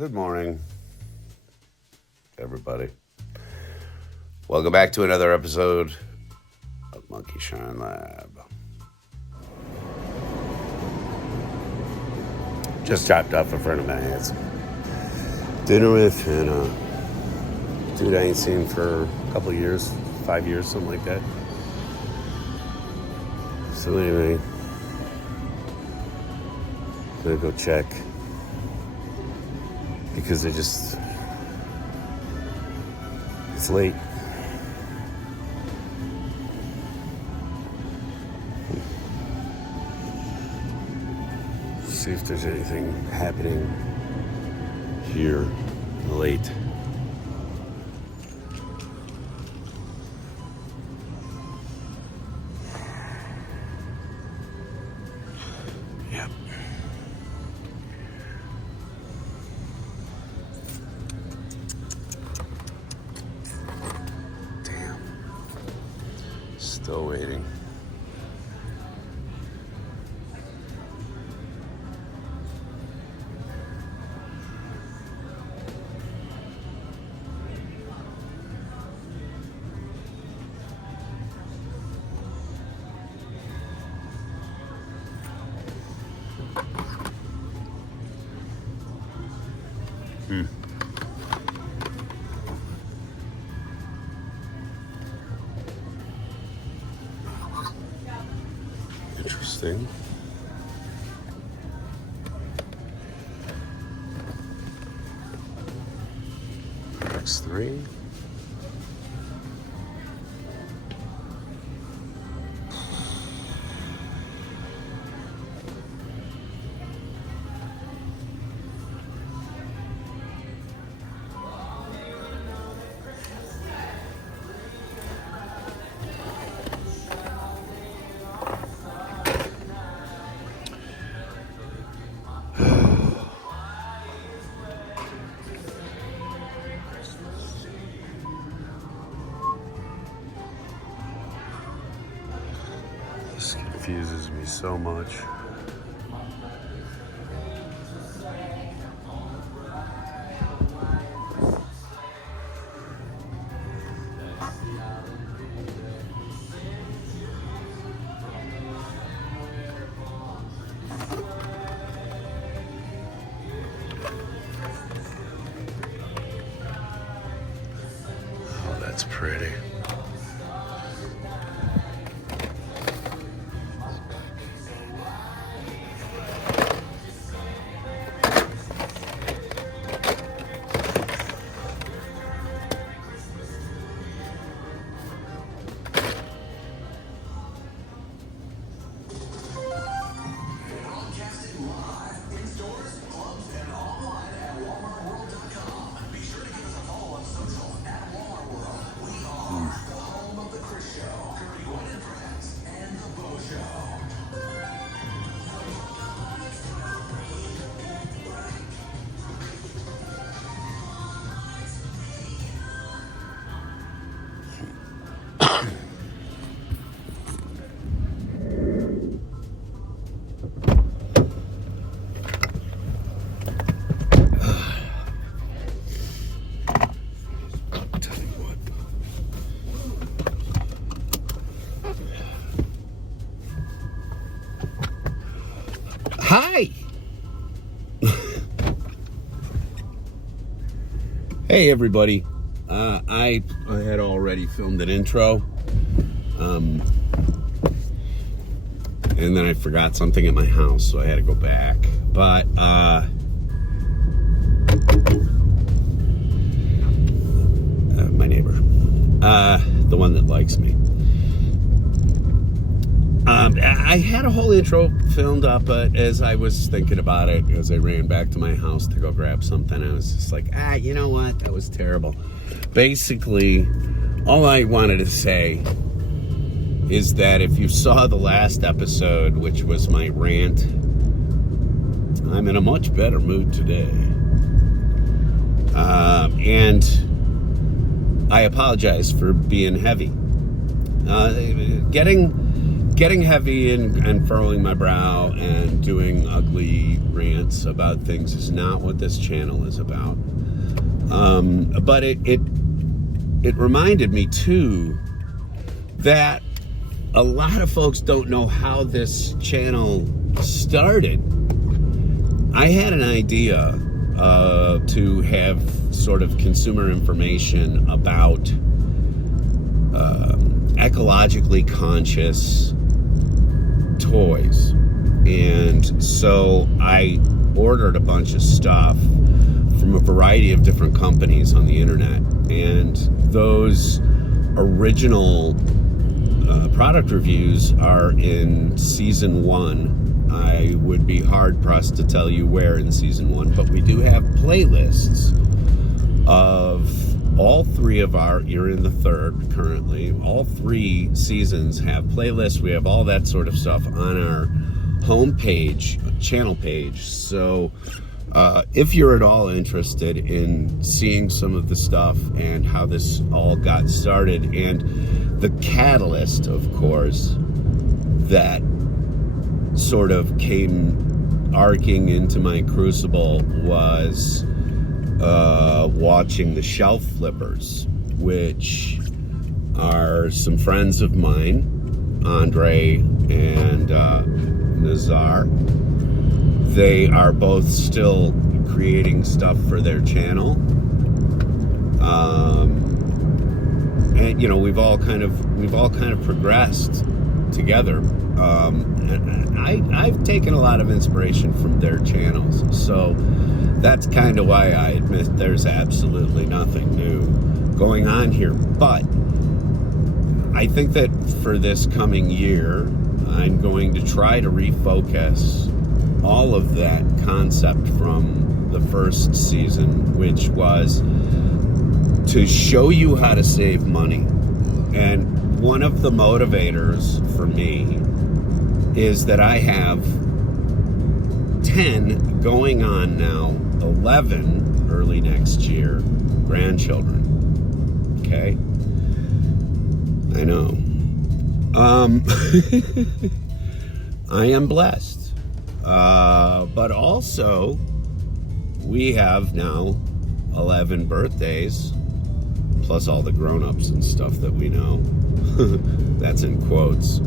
Good morning, everybody. Welcome back to another episode of Monkey Shine Lab. Just dropped off a friend of mine. I had some dinner with, and dude I ain't seen for a couple of years, 5 years, something like that. So anyway, gonna go check because it's late. See if there's anything happening here late. Yep. Damn. Still waiting. Interesting. X3. This confuses me so much. Oh, that's pretty. Hi! Hey everybody. I had already filmed an intro. And then I forgot something at my house, so I had to go back. But my neighbor. The one that likes me. I had a whole intro filmed up, but as I was thinking about it, as I ran back to my house to go grab something, I was just like, you know what? That was terrible. Basically, all I wanted to say is that if you saw the last episode, which was my rant, I'm in a much better mood today. And I apologize for being heavy. Getting getting heavy and furrowing my brow and doing ugly rants about things is not what this channel is about. But it reminded me too that a lot of folks don't know how this channel started. I had an idea to have sort of consumer information about ecologically conscious toys. And so I ordered a bunch of stuff from a variety of different companies on the internet. And those original product reviews are in season 1. I would be hard pressed to tell you where in season 1, but we do have playlists of all 3 of our, you're in the 3rd currently, all 3 seasons have playlists. We have all that sort of stuff on our homepage, channel page. So if you're at all interested in seeing some of the stuff and how this all got started, and the catalyst, of course, that sort of came arcing into my crucible was watching the Shelf Flippers, which are some friends of mine, Andre and Nazar. They are both still creating stuff for their channel. And you know, we've all kind of progressed together. And I've taken a lot of inspiration from their channels. So that's kind of why I admit there's absolutely nothing new going on here. But I think that for this coming year, I'm going to try to refocus all of that concept from the first season, which was to show you how to save money. And one of the motivators for me is that I have 10 going on now, 11 early next year grandchildren. Okay? I know. I am blessed. But also, we have now 11 birthdays, plus all the grown-ups and stuff that we know. That's in quotes.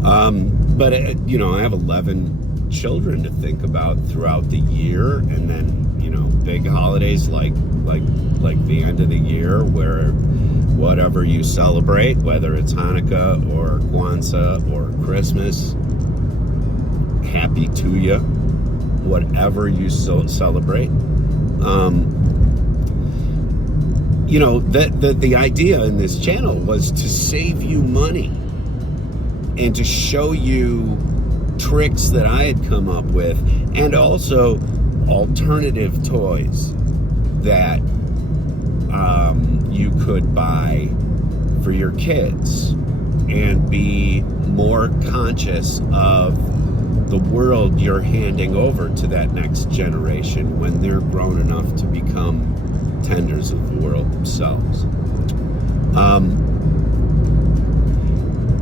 But you know, I have 11 children to think about throughout the year, and then, you know, big holidays like the end of the year, where whatever you celebrate, whether it's Hanukkah or Kwanzaa or Christmas, happy to you, whatever you celebrate. You know, the idea in this channel was to save you money and to show you tricks that I had come up with, and also alternative toys that you could buy for your kids, and be more conscious of the world you're handing over to that next generation when they're grown enough to become tenders of the world themselves.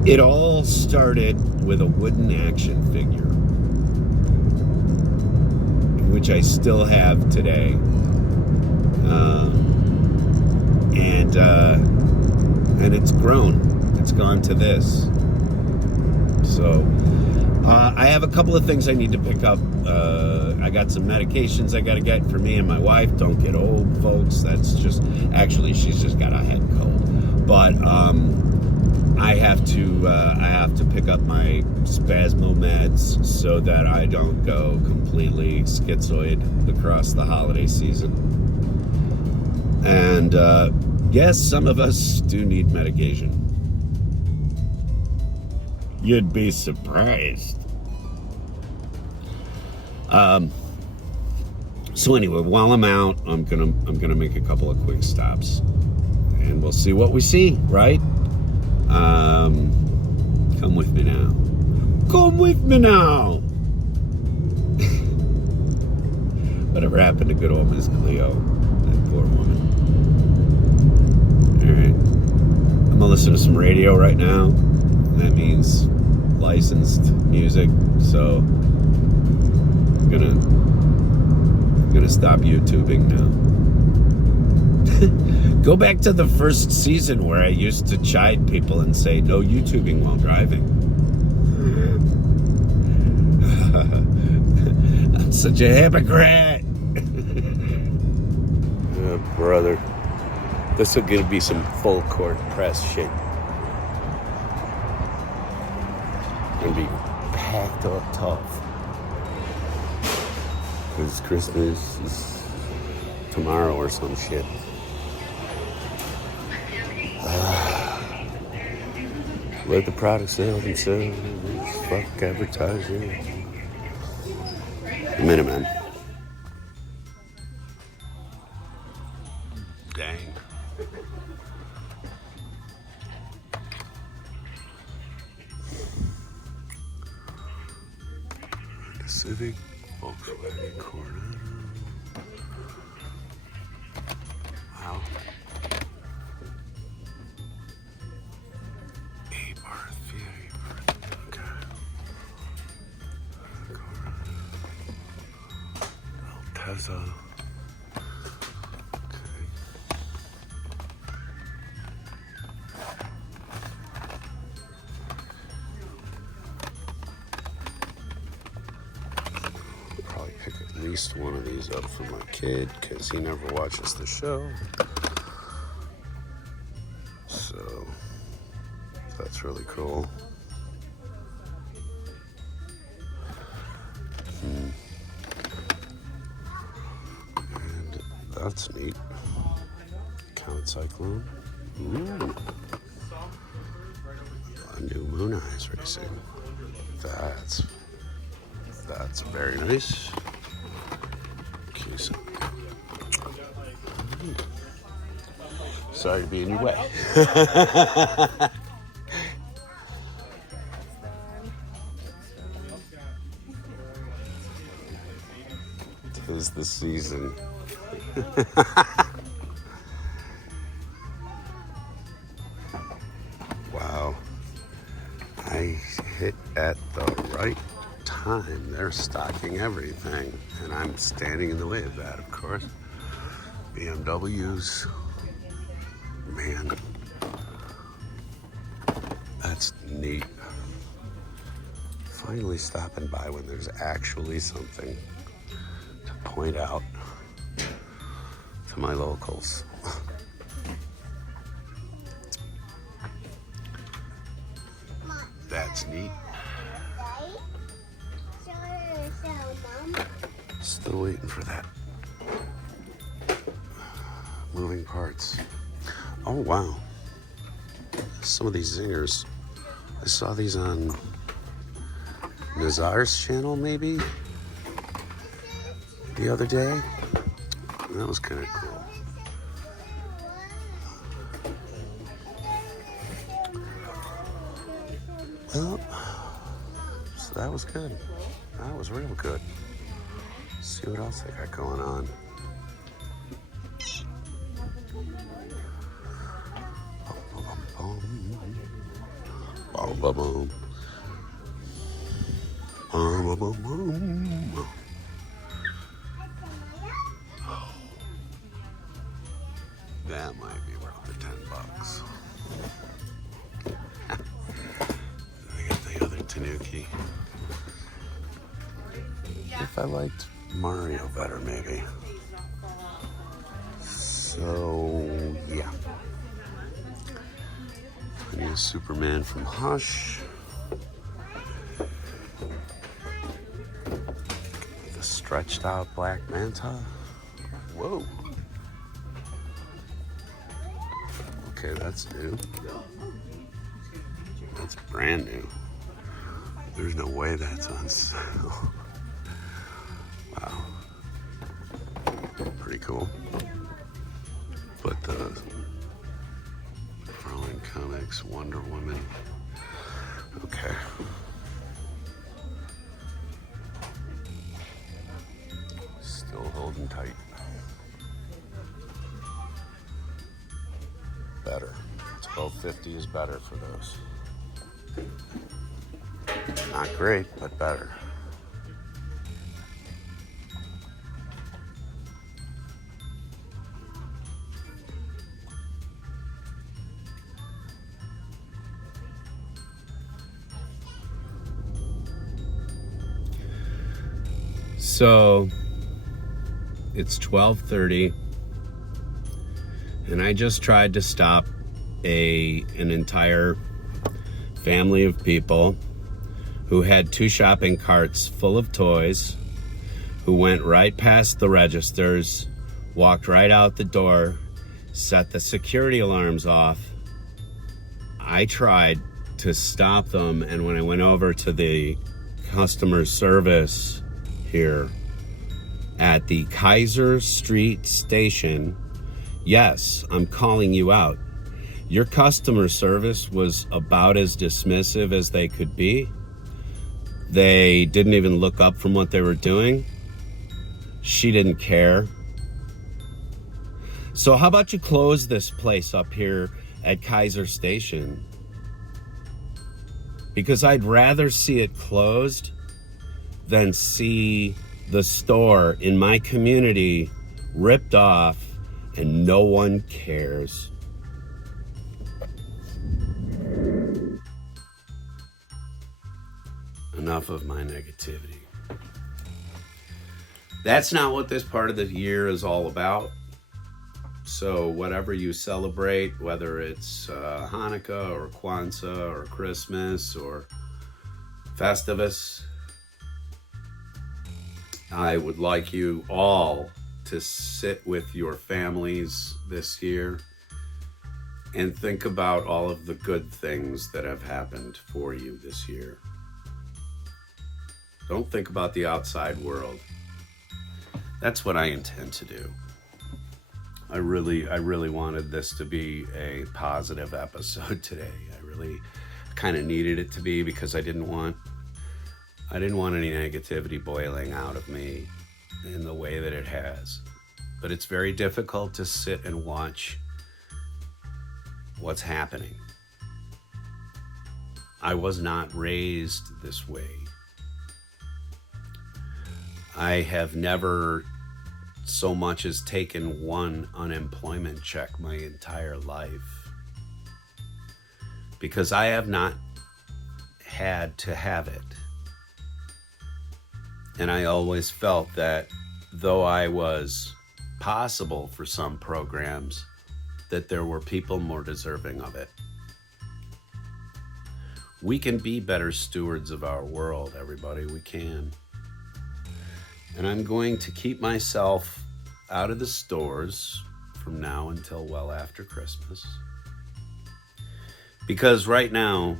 It all started with a wooden action figure, which I still have today. And it's grown. It's gone to this. So I have a couple of things I need to pick up. I got some medications I got to get for me and my wife. Don't get old, folks. That's just, actually, she's just got a head cold. But I have to pick up my Spasmo meds so that I don't go completely schizoid across the holiday season. And yes, some of us do need medication. You'd be surprised. So anyway, while I'm out, I'm gonna make a couple of quick stops, and we'll see what we see, right? Come with me now. Come with me now. Whatever happened to good old Miss Cleo? That poor woman. All right, I'm gonna listen to some radio right now. That means licensed music, so I'm gonna stop YouTubing now. Go back to the first season where I used to chide people and say no YouTubing while driving. I'm such a hypocrite. Oh, brother. This is going to be some full court press shit. Going to be packed up tough. Because Christmas is tomorrow or some shit. Let the product sell themselves. Fuck advertising. A minute, man. Dang. Civic, Volkswagen Coronado. Wow. Abarth, Fiat Abarth. Okay. Coronado. Altezza. Okay. Probably pick at least one of these up for my kid because he never watches the show. So that's really cool. And that's neat. Comet Cyclone. Ooh. A new Moon Eyes Racing. That's very nice. Okay, so sorry to be in your way. Tis the season. Wow. I hit at the right time. They're stocking everything, and I'm standing in the way of that, of course. BMWs. Man. That's neat. Finally stopping by when there's actually something to point out to my locals. That's neat. Still waiting for that. Moving parts. Oh, wow. Some of these zingers. I saw these on Nazar's channel, maybe, the other day. That was kind of cool. Well, so that was good. That was real good. Let's see what else they got going on. Boom, boom, boom. Boom, boom, boom. That might be worth the $10. I got the other Tanuki. If I liked Mario better, maybe. So, yeah. I need a Superman from Hush. The stretched out Black Manta. Whoa. Okay, that's new. That's brand new. There's no way that's on sale. Wow. Pretty cool. But Frowning Comics, Wonder Woman. Okay. Still holding tight. Better. $12.50 is better for those. Not great, but better. So it's 12:30 and I just tried to stop an entire family of people who had 2 shopping carts full of toys, who went right past the registers, walked right out the door, set the security alarms off. I tried to stop them, and when I went over to the customer service here at the Kaiser Street station, yes, I'm calling you out. Your customer service was about as dismissive as they could be. They didn't even look up from what they were doing. She didn't care. So how about you close this place up here at Kaiser Station? Because I'd rather see it closed than see the store in my community ripped off and no one cares. Enough of my negativity. That's not what this part of the year is all about. So whatever you celebrate, whether it's Hanukkah or Kwanzaa or Christmas or Festivus, I would like you all to sit with your families this year and think about all of the good things that have happened for you this year. Don't think about the outside world. That's what I intend to do. I really wanted this to be a positive episode today. I really kind of needed it to be, because I didn't want any negativity boiling out of me in the way that it has. But it's very difficult to sit and watch what's happening. I was not raised this way. I have never so much as taken one unemployment check my entire life, because I have not had to have it. And I always felt that though I was possible for some programs, that there were people more deserving of it. We can be better stewards of our world, everybody. We can. And I'm going to keep myself out of the stores from now until well after Christmas. Because right now,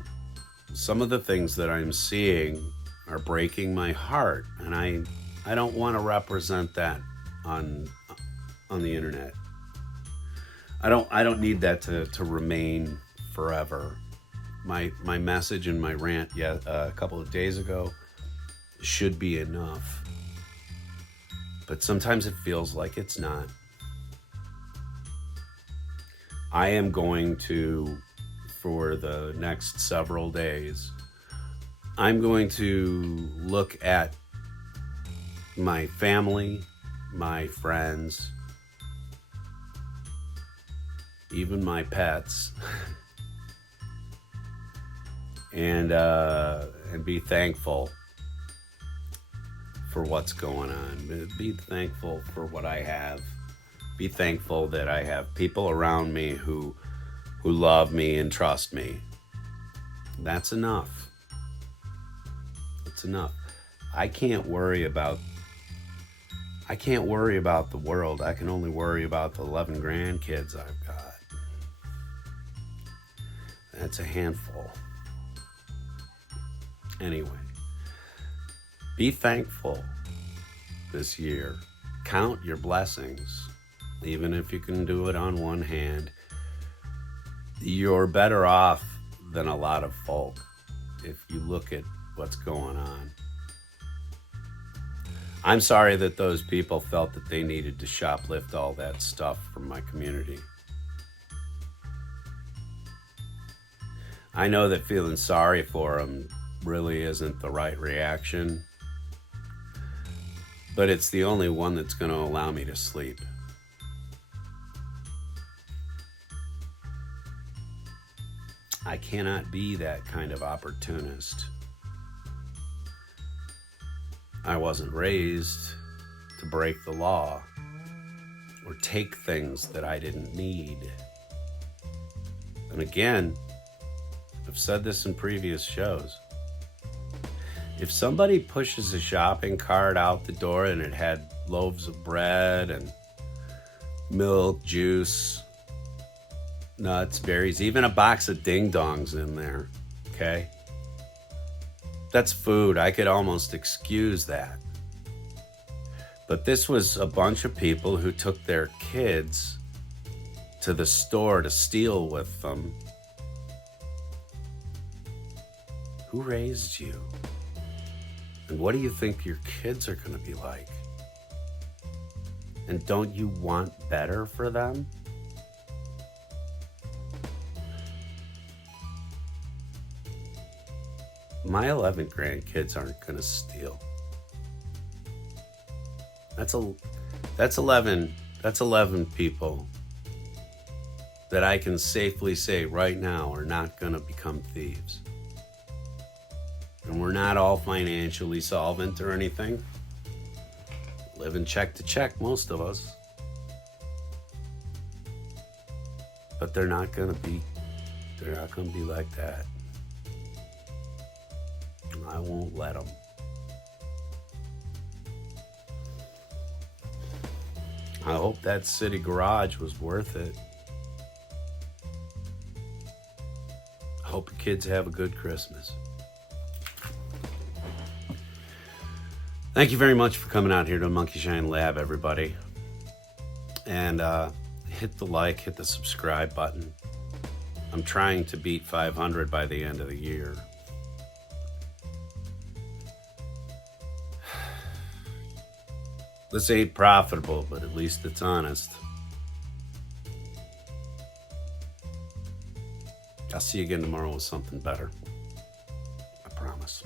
some of the things that I'm seeing are breaking my heart, and I don't want to represent that on the internet. I don't need that to remain forever. My message and my rant a couple of days ago should be enough. But sometimes it feels like it's not. I am going to, for the next several days, I'm going to look at my family, my friends, even my pets, and be thankful for what's going on. Be thankful for what I have. Be thankful that I have people around me who love me and trust me. That's enough. That's enough. I can't worry about the world. I can only worry about the 11 grandkids I've got. That's a handful. Anyway, be thankful this year. Count your blessings. Even if you can do it on one hand, you're better off than a lot of folk if you look at what's going on. I'm sorry that those people felt that they needed to shoplift all that stuff from my community. I know that feeling sorry for them really isn't the right reaction, but it's the only one that's going to allow me to sleep. I cannot be that kind of opportunist. I wasn't raised to break the law or take things that I didn't need. And again, I've said this in previous shows. If somebody pushes a shopping cart out the door and it had loaves of bread and milk, juice, nuts, berries, even a box of ding dongs in there, okay? That's food. I could almost excuse that. But this was a bunch of people who took their kids to the store to steal with them. Who raised you? And what do you think your kids are going to be like? And don't you want better for them? My 11 grandkids aren't going to steal. That's 11 people that I can safely say right now are not going to become thieves. And we're not all financially solvent or anything. Living check to check, most of us. But they're not going to be like that. I won't let them. I hope that city garage was worth it. I hope the kids have a good Christmas. Thank you very much for coming out here to Monkey Shine Lab, everybody. And hit the like, hit the subscribe button. I'm trying to beat 500 by the end of the year. This ain't profitable, but at least it's honest. I'll see you again tomorrow with something better. I promise.